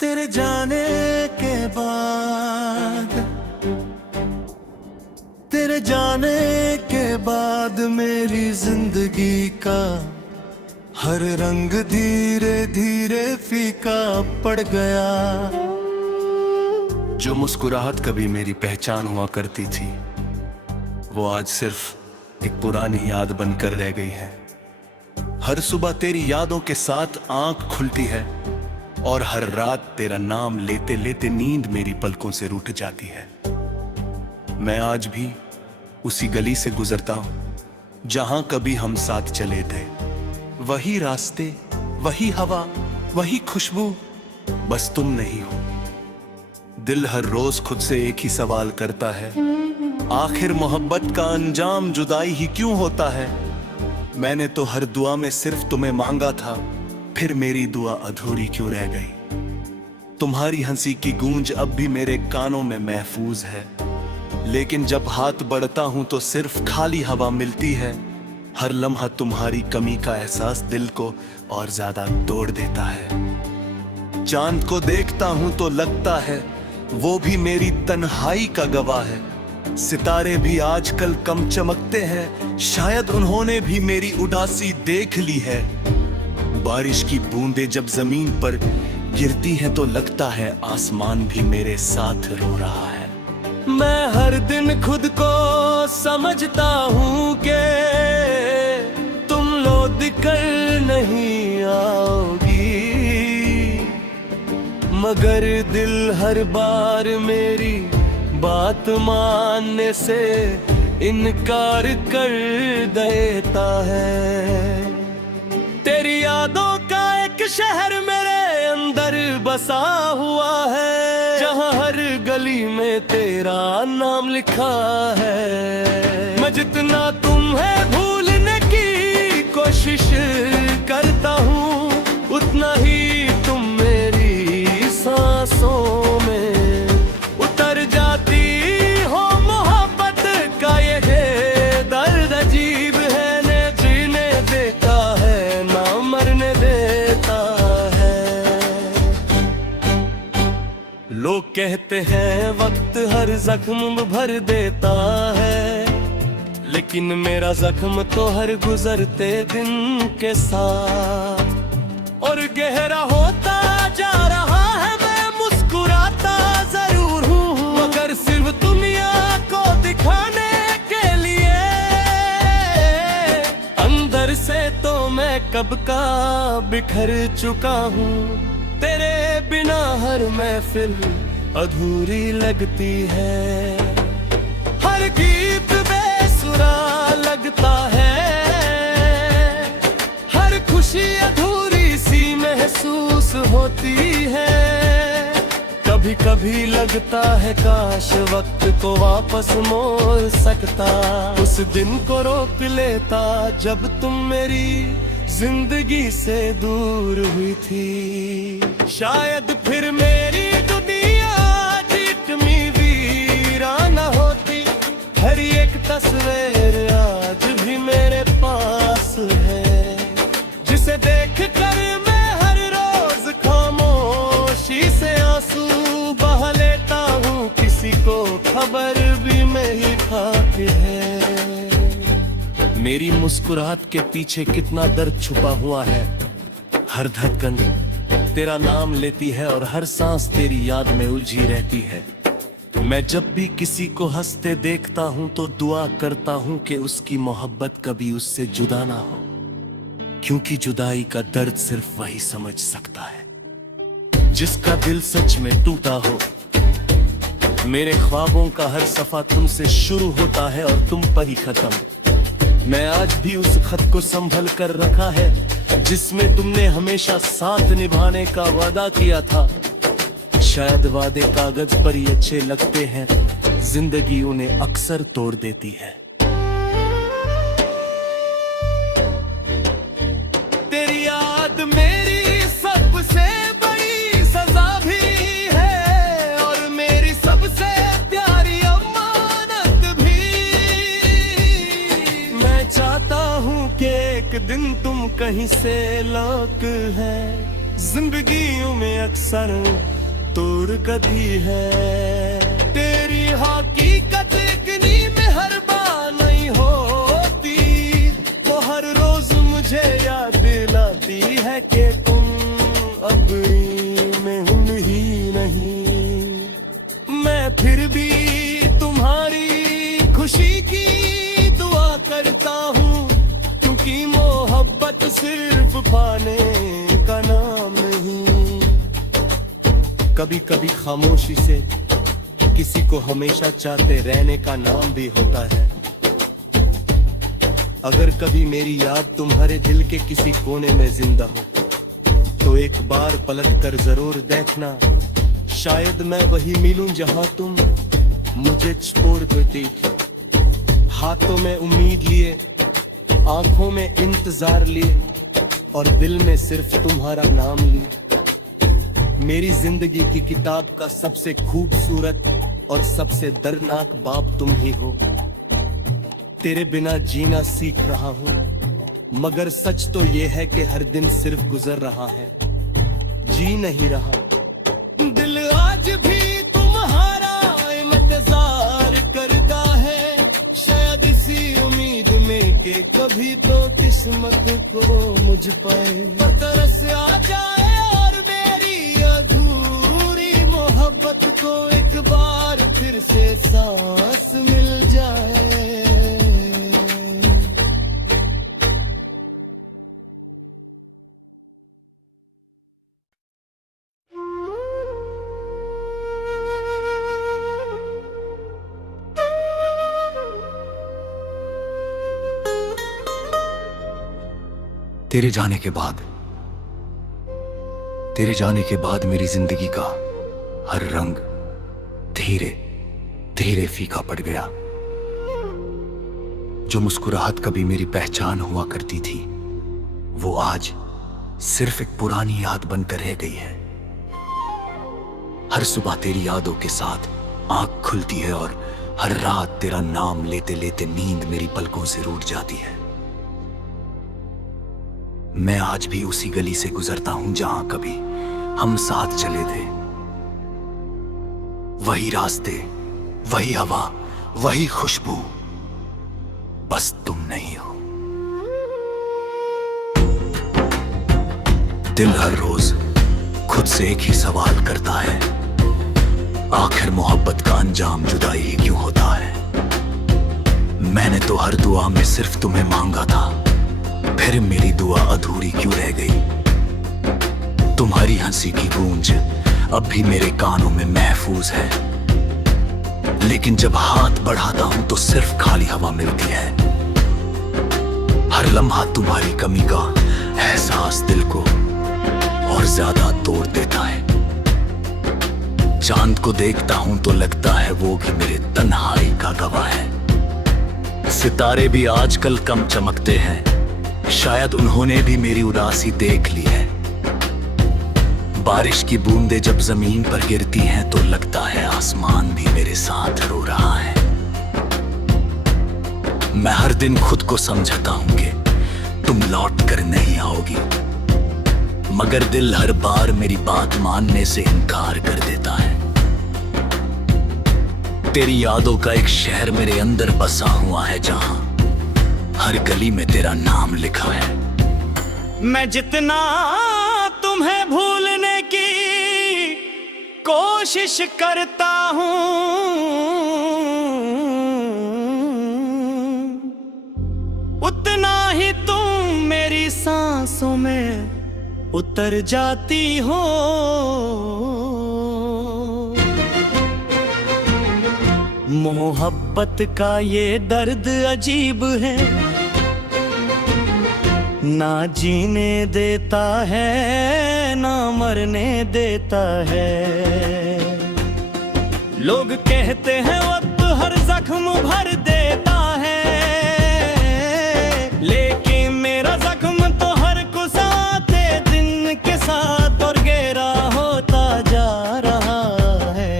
तेरे जाने के बाद, तेरे जाने के बाद मेरी जिंदगी का हर रंग धीरे धीरे फीका पड़ गया। जो मुस्कुराहट कभी मेरी पहचान हुआ करती थी, वो आज सिर्फ एक पुरानी याद बनकर रह गई है। हर सुबह तेरी यादों के साथ आंख खुलती है और हर रात तेरा नाम लेते लेते नींद मेरी पलकों से रूठ जाती है। मैं आज भी उसी गली से गुजरता हूं जहां कभी हम साथ चले थे। वही रास्ते, वही हवा, वही खुशबू, बस तुम नहीं हो। दिल हर रोज खुद से एक ही सवाल करता है, आखिर मोहब्बत का अंजाम जुदाई ही क्यों होता है। मैंने तो हर दुआ में सिर्फ तुम्हें मांगा था, फिर मेरी दुआ अधूरी क्यों रह गई। तुम्हारी हंसी की गूंज अब भी मेरे कानों में महफूज है, लेकिन जब हाथ बढ़ता हूं तो सिर्फ खाली हवा मिलती है। हर लम्हा तुम्हारी कमी का एहसास दिल को और ज्यादा तोड़ देता है। चांद को देखता हूं तो लगता है वो भी मेरी तन्हाई का गवाह है। सितारे भी आजकल कम चमकते हैं, शायद उन्होंने भी मेरी उदासी देख ली है। बारिश की बूंदें जब जमीन पर गिरती हैं तो लगता है आसमान भी मेरे साथ रो रहा है। मैं हर दिन खुद को समझता हूँ कि तुम लौट कर नहीं आओगी, मगर दिल हर बार मेरी बात मानने से इनकार कर देता है। तेरी यादों का एक शहर मेरे अंदर बसा हुआ है, जहां हर गली में तेरा नाम लिखा है। मैं जितना तुम्हें भूलने की कोशिश करता हूँ, उतना ही तुम मेरी सांसों में उतर जाती हो। मोहब्बत का ये दर्द अजीब है, न जीने देता है ना मरने देता है। लोग कहते हैं वक्त हर जख्म भर देता है, लेकिन मेरा जख्म तो हर गुजरते दिन के साथ और गहरा होता जा रहा है। मैं मुस्कुराता जरूर हूँ, मगर सिर्फ दुनिया को दिखाने के लिए। अंदर से तो मैं कब का बिखर चुका हूँ। तेरे बिना हर महफिल अधूरी लगती है, हर गीत बेसुरा लगता है, हर खुशी अधूरी सी महसूस होती है। कभी कभी लगता है काश वक्त को वापस मोड़ सकता, उस दिन को रोक लेता जब तुम मेरी जिंदगी से दूर हुई थी। शायद फिर मेरी दुनिया जितनी वीराना होती। हर एक तस्वीर आज भी मेरे पास है, जिसे देख कर मैं हर रोज खामोशी से आंसू बहा लेता हूँ। किसी को खबर भी नहीं खाती है। मेरी मुस्कुराहट के पीछे कितना दर्द छुपा हुआ है। हर धड़कन तेरा नाम लेती है और हर सांस तेरी याद में उलझी रहती है। मैं जब भी किसी को हंसते देखता हूँ तो दुआ करता हूँ कि उसकी मोहब्बत कभी उससे जुदा ना हो, क्योंकि जुदाई का दर्द सिर्फ वही समझ सकता है जिसका दिल सच में टूटा हो। मेरे ख्वाबों का हर सफा तुमसे शुरू होता है और तुम पर ही खत्म। मैं आज भी उस खत को संभल कर रखा है जिसमें तुमने हमेशा साथ निभाने का वादा किया था। शायद वादे कागज पर ही अच्छे लगते हैं, जिंदगी उन्हें अक्सर तोड़ देती है। तेरी याद मेरी सबसे बड़ी सजा भी है और मेरी सबसे प्यारी अमानत भी। मैं चाहता हूँ कि एक दिन तुम कहीं से लौक है। जिंदगियों में अक्सर तोड़ कभी है। तेरी हकीकत इतनी मेहरबान नहीं होती, वो हर रोज मुझे याद दिलाती है कि तुम अपनी में ही नहीं। मैं फिर भी तुम्हारी खुशी की दुआ करता हूँ, क्योंकि मोहब्बत सिर्फ पाने का नाम नहीं। कभी कभी खामोशी से किसी को हमेशा चाहते रहने का नाम भी होता है। अगर कभी मेरी याद तुम्हारे दिल के किसी कोने में जिंदा हो, तो एक बार पलट कर जरूर देखना। शायद मैं वही मिलूं जहां तुम मुझे छोड़ देती। हाथों में उम्मीद लिए, आंखों में इंतजार लिए, और दिल में सिर्फ तुम्हारा नाम लिए। मेरी जिंदगी की किताब का सबसे खूबसूरत और सबसे दर्दनाक बाब तुम ही हो। तेरे बिना जीना सीख रहा हूँ, मगर सच तो ये है कि हर दिन सिर्फ गुजर रहा है, जी नहीं रहा। दिल आज भी तुम्हारा इंतजार करता है, शायद इसी उम्मीद में कि कभी तो किस्मत को मुझ पर तरस आ जाए और मेरी अधूरी मोहब्बत को एक बार फिर से सांस मिल जाए। तेरे जाने के बाद मेरी जिंदगी का हर रंग धीरे धीरे फीका पड़ गया। जो मुस्कुराहट कभी मेरी पहचान हुआ करती थी, वो आज सिर्फ एक पुरानी याद बनकर रह गई है। हर सुबह तेरी यादों के साथ आंख खुलती है और हर रात तेरा नाम लेते लेते नींद मेरी पलकों से रूठ जाती है। मैं आज भी उसी गली से गुजरता हूं जहां कभी हम साथ चले थे। वही रास्ते, वही हवा, वही खुशबू, बस तुम नहीं हो। दिल हर रोज खुद से एक ही सवाल करता है, आखिर मोहब्बत का अंजाम जुदाई ही क्यों होता है। मैंने तो हर दुआ में सिर्फ तुम्हें मांगा था, फिर मेरी दुआ अधूरी क्यों रह गई। तुम्हारी हंसी की गूंज अब भी मेरे कानों में महफूज है, लेकिन जब हाथ बढ़ाता हूं तो सिर्फ खाली हवा मिलती है। हर लम्हा तुम्हारी कमी का एहसास दिल को और ज्यादा तोड़ देता है। चांद को देखता हूं तो लगता है वो भी मेरे तन्हाई का गवाह है। सितारे भी आजकल कम चमकते हैं, शायद उन्होंने भी मेरी उदासी देख ली है। बारिश की बूंदें जब जमीन पर गिरती हैं तो लगता है आसमान भी मेरे साथ रो रहा है। मैं हर दिन खुद को समझाता हूं कि तुम लौट कर नहीं आओगी, मगर दिल हर बार मेरी बात मानने से इनकार कर देता है। तेरी यादों का एक शहर मेरे अंदर बसा हुआ है, जहां हर गली में तेरा नाम लिखा है। मैं जितना तुम्हें भूलने की कोशिश करता हूं, उतना ही तुम मेरी सांसों में उतर जाती हो। मोहब्बत का ये दर्द अजीब है, ना जीने देता है ना मरने देता है। लोग कहते हैं वक्त हर जख्म भर देता है, लेकिन मेरा जख्म तो हर गुज़रते दिन के साथ और गहरा होता जा रहा है।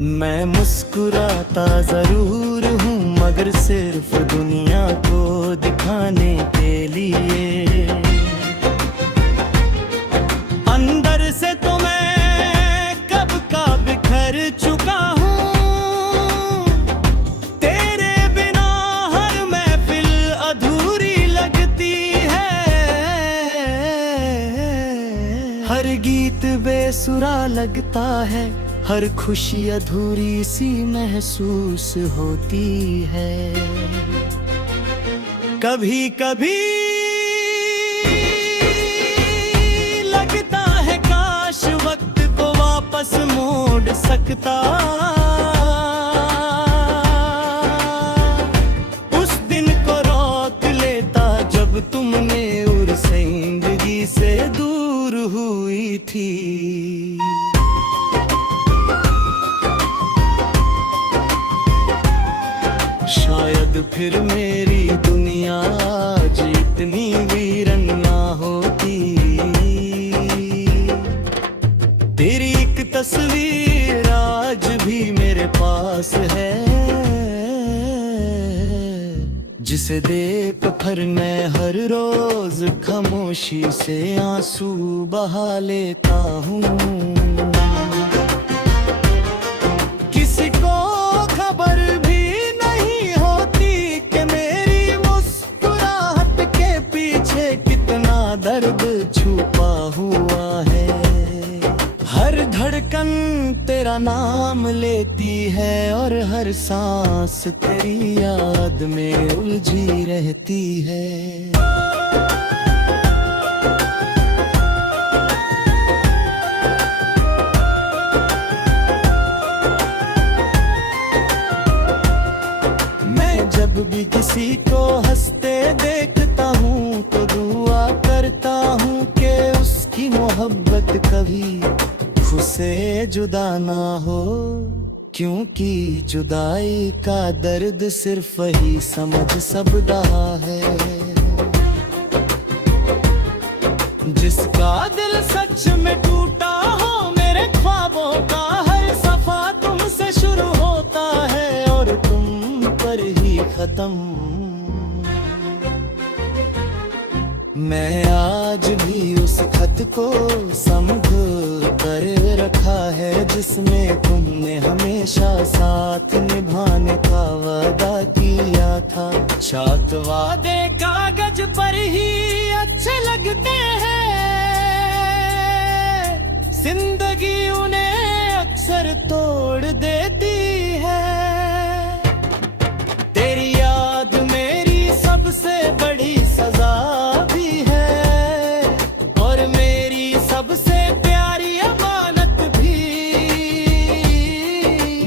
मैं मुस्कुराता जरूर हूँ, मगर सिर्फ दुनिया को दिखाने के लिए। अंदर से तो मैं कब का बिखर चुका हूँ, तेरे बिना हर महफिल अधूरी लगती है। हर गीत बेसुरा लगता है, हर खुशी अधूरी सी महसूस होती है। कभी कभी लगता है काश वक्त को वापस मोड़ सकता, उस दिन को रोक लेता जब तुमने उर जिंदगी से दूर हुई थी। शायद फिर मेरी दुनिया आज इतनी वीरन ना होती। तेरी एक तस्वीर आज भी मेरे पास है, जिसे देख कर मैं हर रोज खामोशी से आंसू बहा लेता हूँ। किसी को खबर भी दर्द छुपा हुआ है। हर धड़कन तेरा नाम लेती है और हर सांस तेरी याद में उलझी रहती है। मैं जब भी किसी को हंसते देखता हूँ तो दुआ करता हूँ कि उसकी मोहब्बत कभी खुद से जुदा ना हो, क्योंकि जुदाई का दर्द सिर्फ वही समझ सकता है। जिसका दिल सच में टूटा हो, मेरे ख्वाबों का हर सफा तुमसे शुरू होता है और तुम पर ही खत्म। मैं आज भी उस खत को संभल कर रखा है, जिसमें तुमने हमेशा साथ निभाने का वादा किया था। शायद वादे कागज पर ही अच्छे लगते हैं, जिंदगी उन्हें अक्सर तोड़ देती है। तेरी याद मेरी सबसे बड़ी सजा भी है और मेरी सबसे प्यारी अमानत भी।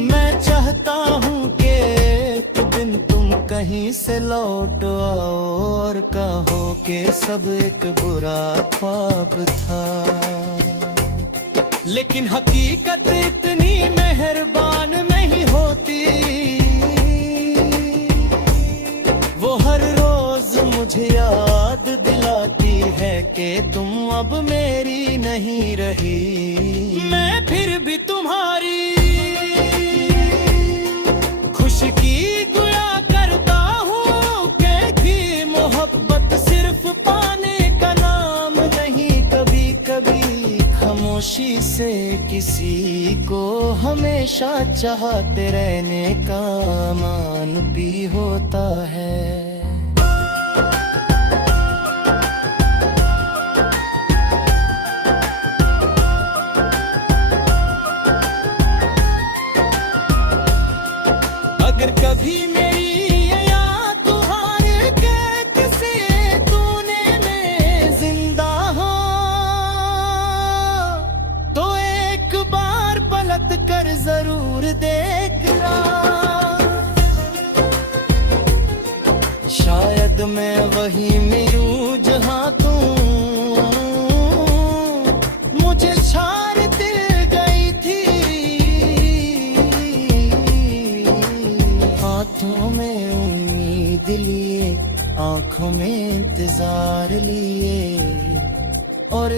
मैं चाहता हूँ कि एक दिन तुम कहीं से लौट आओ और कहो कि सब एक बुरा ख्वाब था। लेकिन हकीकत इतनी मेहरबान नहीं होती, वो हर रोज मुझे याद दिलाती है कि तुम अब मेरी नहीं रही। मैं फिर भी तुम्हारी खुशी की दुआ करता हूँ कि मोहब्बत सिर्फ पाने का नाम नहीं, कभी कभी खामोशी से किसी को हमेशा चाहते रहने का मान भी होता है। अगर कभी मेरी याद तुहार के किसी तूने में जिंदा हो, तो एक बार पलट कर जरूर देखना। शायद मैं वही मिलूं जहां तू मुझे छाड़ दिल गई थी। हाथों में उम्मीद लिए, आंखों में इंतजार लिए और